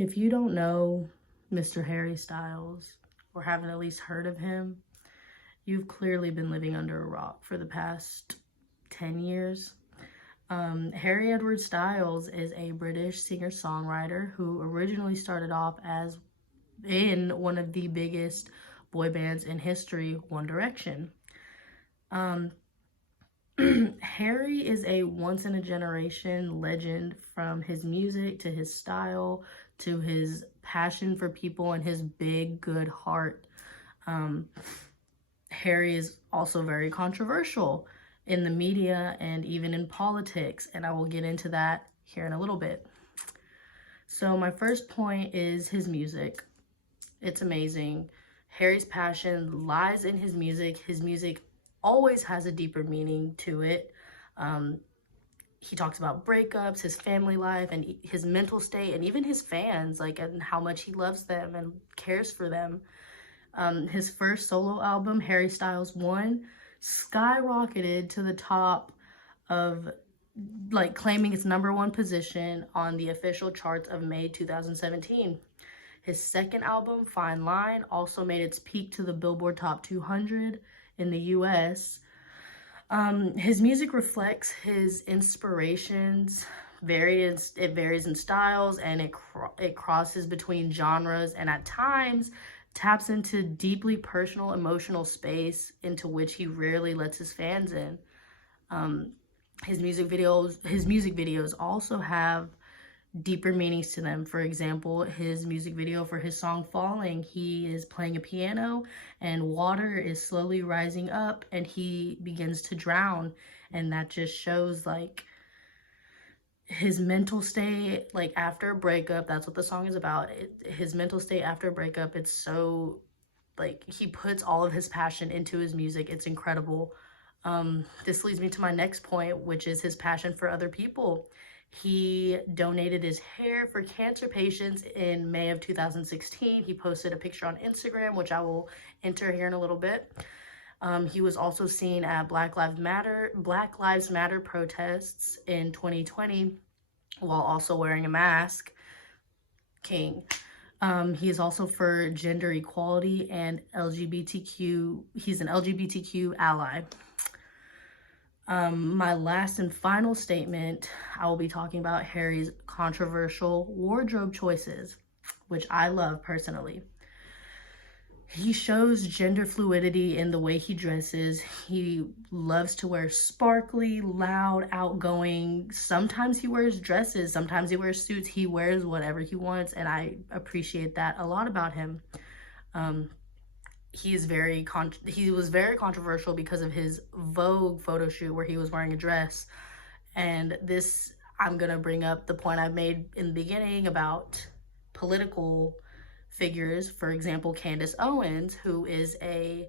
If you don't know Mr. Harry Styles or haven't at least heard of him, you've clearly been living under a rock for the past 10 years. Harry Edward Styles is a British singer-songwriter who originally started off as in one of the biggest boy bands in history, One Direction. Harry is a once-in-a-generation legend, from his music to his style to his passion for people and his big, good heart. Harry is also very controversial in the media and even in politics, and I will get into that here in a little bit. So my first point is his music. It's amazing. Harry's passion lies in his music. His music always has a deeper meaning to it. He talks about breakups, his family life, and his mental state, and even his fans, like, and how much he loves them and cares for them. His first solo album, Harry Styles 1, skyrocketed to the top of, like, claiming its #1 position on the official charts of May 2017. His second album, Fine Line, also made its peak to the Billboard Top 200 in the US. His music reflects his inspirations. It varies in styles, and it crosses between genres, and at times taps into deeply personal, emotional space into which he rarely lets his fans in. His music videos also have deeper meanings to them. For example, his music video for his song Falling, he is playing a piano and water is slowly rising up and he begins to drown, and that just shows, like, his mental state, like, after a breakup. That's what the song is about. His mental state after a breakup. It's so, like, he puts all of his passion into his music. It's incredible. This leads me to my next point, which is his passion for other people. He donated his hair for cancer patients in May of 2016. He posted a picture on Instagram, which I will enter here in a little bit. He was also seen at Black Lives Matter protests in 2020 while also wearing a mask. King. He is also for gender equality and LGBTQ. He's an LGBTQ ally. My last and final statement, I will be talking about Harry's controversial wardrobe choices, which I love personally. He shows gender fluidity in the way he dresses. He loves to wear sparkly, loud, outgoing. Sometimes he wears dresses, sometimes he wears suits. He wears whatever he wants, and I appreciate that a lot about him. He was very controversial because of his Vogue photo shoot where he was wearing a dress. And this, I'm gonna bring up the point I made in the beginning about political figures. For example, Candace Owens, who is a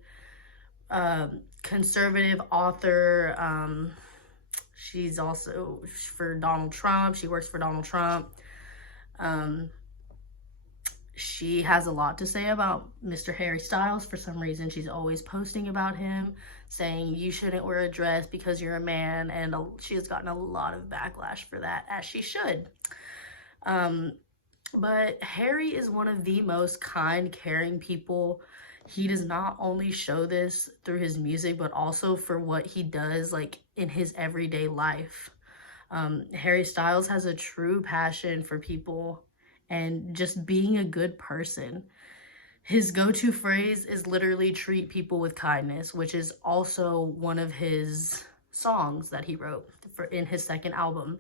conservative author. She's also for Donald Trump. She works for Donald Trump. She has a lot to say about Mr. Harry Styles. For some reason, she's always posting about him, saying you shouldn't wear a dress because you're a man, and she has gotten a lot of backlash for that, as she should. But Harry is one of the most kind, caring people. He does not only show this through his music, but also for what he does, like, in his everyday life. Harry Styles has a true passion for people and just being a good person. His go-to phrase is literally treat people with kindness, which is also one of his songs that he wrote in his second album.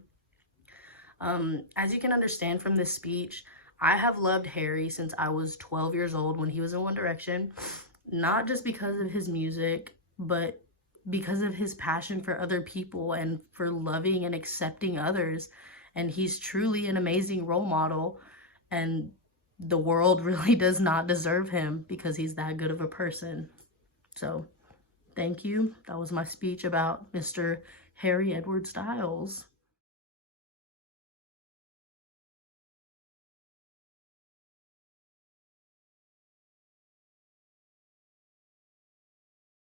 As you can understand from this speech, I have loved Harry since I was 12 years old when he was in One Direction, not just because of his music, but because of his passion for other people and for loving and accepting others. And he's truly an amazing role model, and the world really does not deserve him because he's that good of a person. So, thank you. That was my speech about Mr. Harry Edward Styles.